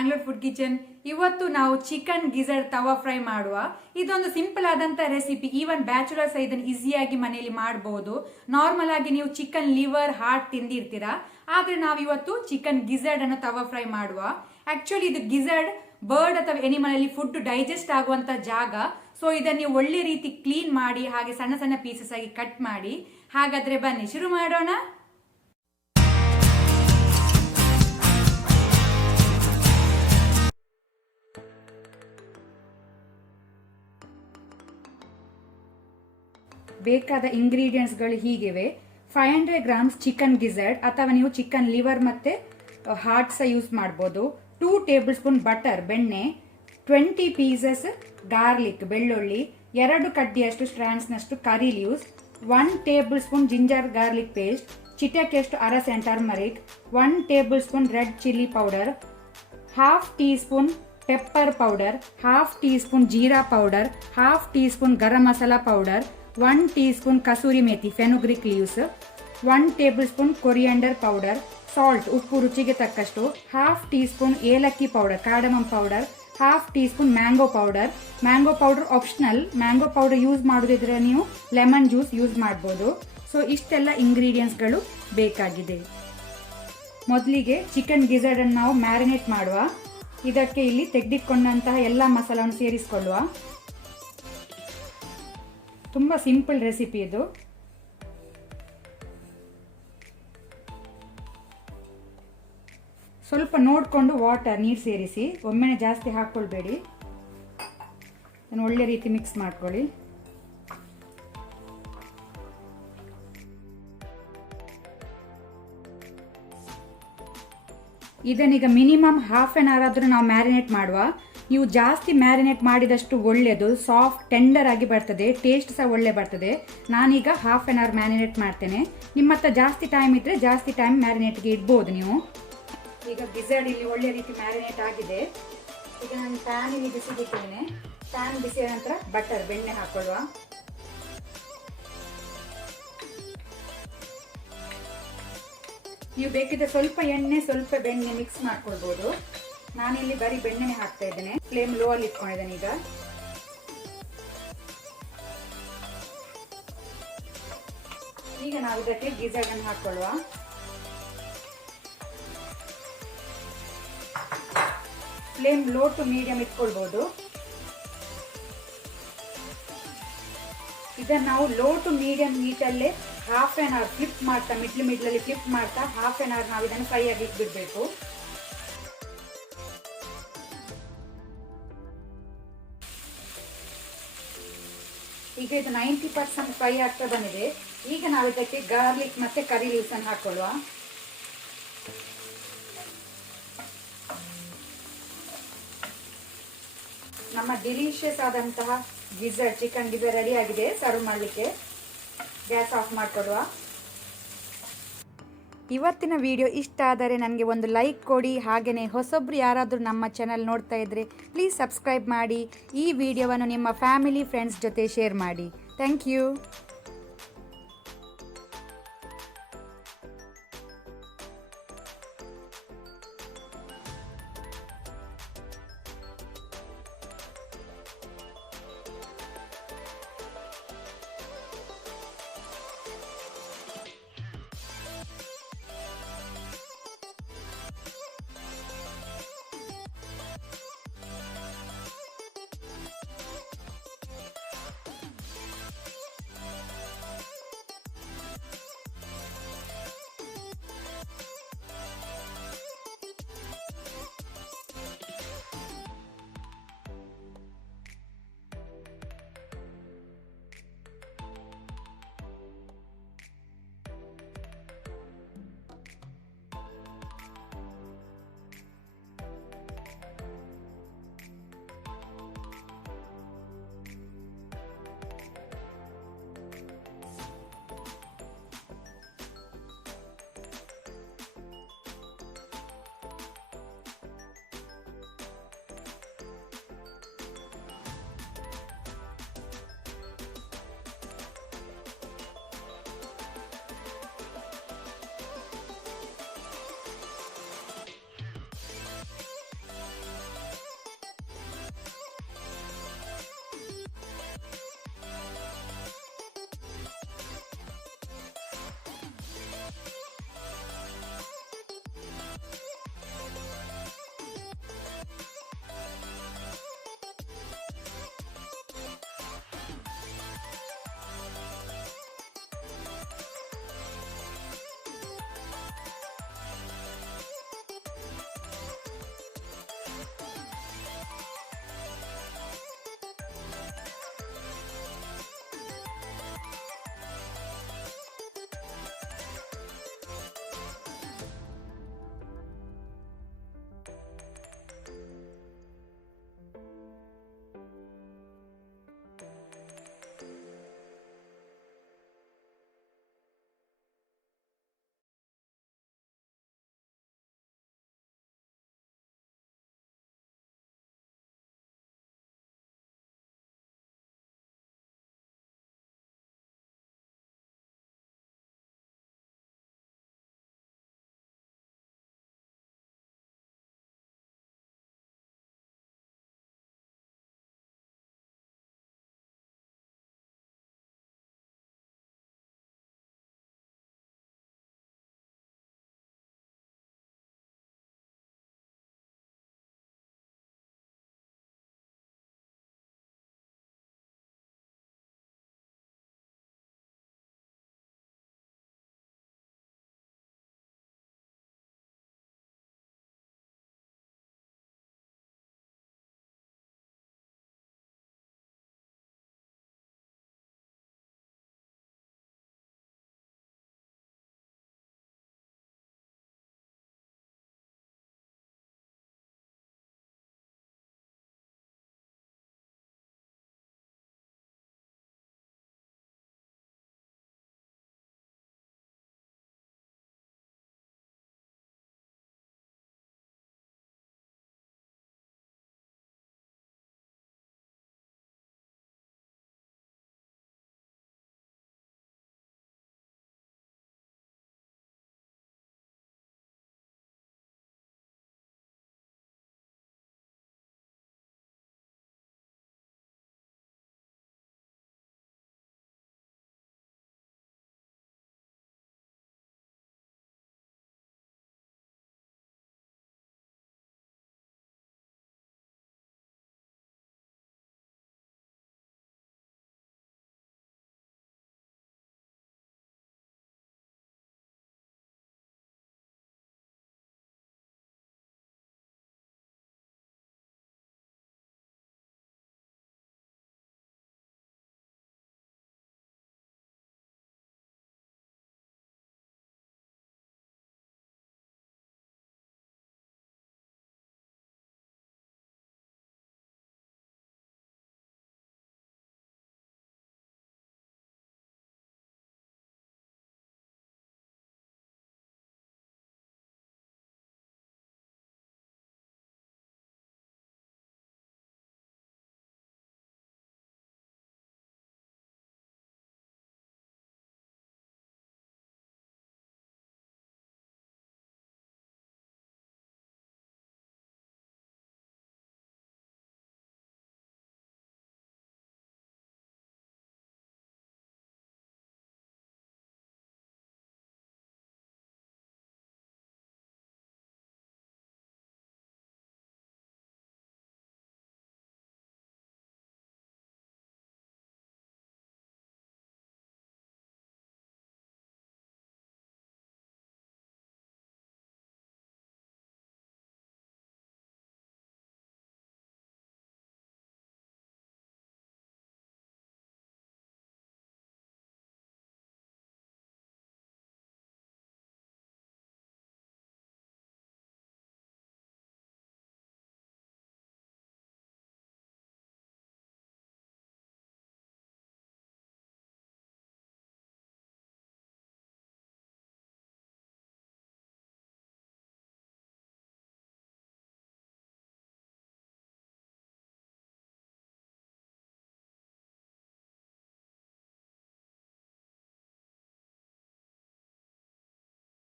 Mangalore food kitchen. ಇವತ್ತು ನಾವು chicken ಗಿಜರ್ಡ್ ತವಾ fry ಮಾಡುವ. ಇದೊಂದು ಸಿಂಪಲ್ ಆದಂತ ರೆಸಿಪಿ. ಈವನ್ ಬ್ಯಾಚುಲರ್ಸ್ ಇದನ್ನು ಈಸಿಯಾಗಿ ಮನೆಯಲ್ಲಿ ಮಾಡಬಹುದು. ನಾರ್ಮಲ್ ಆಗಿ ನೀವು ಚಿಕನ್ ಲಿವರ್ ಹಾರ್ಟ್ ತಿಂದಿರ್ತೀರಾ, ಆದ್ರೆ ನಾವು ಇವತ್ತು ಚಿಕನ್ ಗಿಜರ್ಡ್ ಅನ್ನು ತವಾ ಫ್ರೈ ಮಾಡುವ. ಆಕ್ಚುಲಿ ಇದು ಗಿಜರ್ಡ್ ಬರ್ಡ್ ಅಥವಾ ಎನಿಮಲ್ ಅಲ್ಲಿ ಫುಡ್ ಡೈಜೆಸ್ಟ್ ಆಗುವಂತ ಜಾಗ. ಸೊ ಇದನ್ನು ನೀವು ಒಳ್ಳೆ ರೀತಿ ಕ್ಲೀನ್ ಮಾಡಿ ಹಾಗೆ ಸಣ್ಣ ಸಣ್ಣ ಪೀಸಸ್ ಆಗಿ ಕಟ್ ಮಾಡಿ. ಹಾಗಾದ್ರೆ ಬನ್ನಿ ಶುರು ಮಾಡೋಣ. ಬೇಕಾದ ಇಂಗ್ರೀಡಿಯೆಂಟ್ಸ್ಗಳು ಹೀಗಿವೆ. 500 ಗ್ರಾಮ್ಸ್ ಚಿಕನ್ ಗಿಜರ್ಡ್ ಅಥವಾ ನೀವು ಚಿಕನ್ ಲಿವರ್ ಮತ್ತೆ ಹಾರ್ಟ್ ಸಹ ಯೂಸ್ ಮಾಡಬಹುದು. 2 ಟೇಬಲ್ ಸ್ಪೂನ್ ಬಟರ್ ಬೆಣ್ಣೆ, 20 ಪೀಸಸ್ ಗಾರ್ಲಿಕ್ ಬೆಳ್ಳುಳ್ಳಿ, 2 ಕಡ್ಡಿಯಷ್ಟು ಸ್ಟ್ರಾಂಡ್ಸ್ನಷ್ಟು curry leaves, 1 tablespoon ginger garlic paste, ಚಿಟಕೆಯಷ್ಟು ಅರಸೆಂಟ್ turmeric, 1 tablespoon red chilli powder, 1/2 teaspoon pepper powder, 1/2 teaspoon jeera powder, 1/2 teaspoon garam masala powder, 1 teaspoon kasuri methi fenugreek leaves, 1 tablespoon coriander powder, salt ಉಪ್ಪು ರುಚಿಗೆ ತಕ್ಕಷ್ಟು, 1/2 teaspoon ಏಲಕ್ಕಿ powder cardamom powder, 1/2 teaspoon mango powder. Mango powder optional. Mango powder use ಮಾಡೋದಿದ್ರೆ ನೀವು lemon juice use ಮಾಡ್ಬೋದು. So ಇಷ್ಟೆಲ್ಲ ಇಂಗ್ರೀಡಿಯೆಂಟ್ಸ್ಗಳು ಬೇಕಾಗಿದೆ. ಮೊದಲಿಗೆ chicken ಗಿಜರ್ಡ್ ಅನ್ನು ನಾವು ಮ್ಯಾರಿನೇಟ್ ಮಾಡುವ. ಇದಕ್ಕೆ ಇಲ್ಲಿ ತೆಗೆದಿಟ್ಕೊಂಡಂತಹ ಎಲ್ಲ ಮಸಾಲವನ್ನು ಸೇರಿಸಿಕೊಳ್ಳುವ. ತುಂಬ ಸಿಂಪಲ್ ರೆಸಿಪಿ ಇದು. ಸ್ವಲ್ಪ ನೋಡಿಕೊಂಡು ವಾಟರ್ ನೀರು ಸೇರಿಸಿ, ಒಮ್ಮೆನೆ ಜಾಸ್ತಿ ಹಾಕ್ಕೊಳ್ಬೇಡಿ. ಅದನ್ನು ಒಳ್ಳೆ ರೀತಿ ಮಿಕ್ಸ್ ಮಾಡ್ಕೊಳ್ಳಿ. ಇದನ್ನೀಗ ಮಿನಿಮಮ್ 1/2 an hour ಆದರೂ ನಾವು ಮ್ಯಾರಿನೇಟ್ ಮಾಡುವ. ನೀವು ಜಾಸ್ತಿ ಮ್ಯಾರಿನೇಟ್ ಮಾಡಿದಷ್ಟು ಒಳ್ಳೆಯದು, ಸಾಫ್ಟ್ ಟೆಂಡರ್ ಆಗಿ ಬರ್ತದೆ, ಟೇಸ್ಟ್ ಸಹ ಒಳ್ಳೆ ಬರ್ತದೆ. ನಾನೀಗ 1/2 an hour ಮ್ಯಾರಿನೇಟ್ ಮಾಡ್ತೇನೆ. ನಿಮ್ಮ ಹತ್ರ ಜಾಸ್ತಿ ಟೈಮ್ ಇದ್ರೆ ಜಾಸ್ತಿ ಟೈಮ್ ಮ್ಯಾರಿನೇಟ್ಗೆ ಇಡ್ಬೋದು ನೀವು. ಈಗ ಗಿಜರ್ಡ್ ಇಲ್ಲಿ ಒಳ್ಳೆ ರೀತಿ ಮ್ಯಾರಿನೇಟ್ ಆಗಿದೆ. ಈಗ ನಾನು ಪ್ಯಾನ್ ಇಲ್ಲಿ ಬಿಸಿದಿದ್ದೇನೆ. ಪ್ಯಾನ್ ಬಿಸಿದ ನಂತರ ಬಟರ್ ಬೆಣ್ಣೆ ಹಾಕೊಳ್ಳುವ. ನೀವು ಬೇಕಿದ್ರೆ ಸ್ವಲ್ಪ ಎಣ್ಣೆ ಸ್ವಲ್ಪ ಬೆಣ್ಣೆ ಮಿಕ್ಸ್ ಮಾಡ್ಕೊಳ್ಬೋದು. ನಾನಿಲ್ಲಿ ಬರೀ ಬೆಣ್ಣೆನೆ ಹಾಕ್ತಾ ಇದ್ದೇನೆ. ಫ್ಲೇಮ್ ಲೋ ಅಲ್ಲಿ ಇಟ್ಕೊಂಡಿದ್ದೇನೆ. ಈಗ ನಾವು ಇದಕ್ಕೆ ಗಿಜರ್ಡ್ ಅನ್ನು ಹಾಕೊಳ್ಳುವ. ಫ್ಲೇಮ್ ಲೋ ಟು ಮೀಡಿಯಂ ಇಟ್ಕೊಳ್ಬಹುದು. ಇದನ್ನು ನಾವು ಲೋ ಟು ಮೀಡಿಯಂ ಹೀಟಲ್ಲೇ 1/2 an hour ಫ್ಲಿಪ್ ಮಾಡ್ತಾ ಮಿಡ್ಲಲ್ಲಿ ಫ್ಲಿಪ್ ಮಾಡ್ತಾ 1/2 an hour ನಾವು ಇದನ್ನು ಫ್ರೈ ಆಗಿ ಇಟ್ಬಿಡ್ಬೇಕು. ಈಗ ಇದು 90% ಫ್ರೈ ಆಗ್ತಾ ಬಂದಿದೆ. ಈಗ ನಾವು ಇದಕ್ಕೆ ಗಾರ್ಲಿಕ್ ಮತ್ತೆ ಕರಿ ಲೀವ್ಸ್ ಅನ್ನು ಹಾಕೊಳ್ಳುವ. ನಮ್ಮ ಡಿಲಿಷಿಯಸ್ ಆದಂತಹ ಗಿಜರ್ಡ್ ಚಿಕನ್ ಗಿಜರ್ಡ್ ರೆಡಿ ಆಗಿದೆ. ಸರ್ವ್ ಮಾಡಲಿಕ್ಕೆ ಗ್ಯಾಸ್ ಆಫ್ ಮಾಡಿಕೊಡುವ. ಇವತ್ತಿನ ವಿಡಿಯೋ ಇಷ್ಟ ಆದರೆ ನನಗೆ ಒಂದು ಲೈಕ್ ಕೊಡಿ. ಹಾಗೆಯೇ ಹೊಸೊಬ್ರು ಯಾರಾದರೂ ನಮ್ಮ ಚಾನಲ್ ನೋಡ್ತಾ ಇದ್ದರೆ ಪ್ಲೀಸ್ ಸಬ್ಸ್ಕ್ರೈಬ್ ಮಾಡಿ. ಈ ವಿಡಿಯೋವನ್ನು ನಿಮ್ಮ ಫ್ಯಾಮಿಲಿ ಫ್ರೆಂಡ್ಸ್ ಜೊತೆ ಶೇರ್ ಮಾಡಿ. Thank you.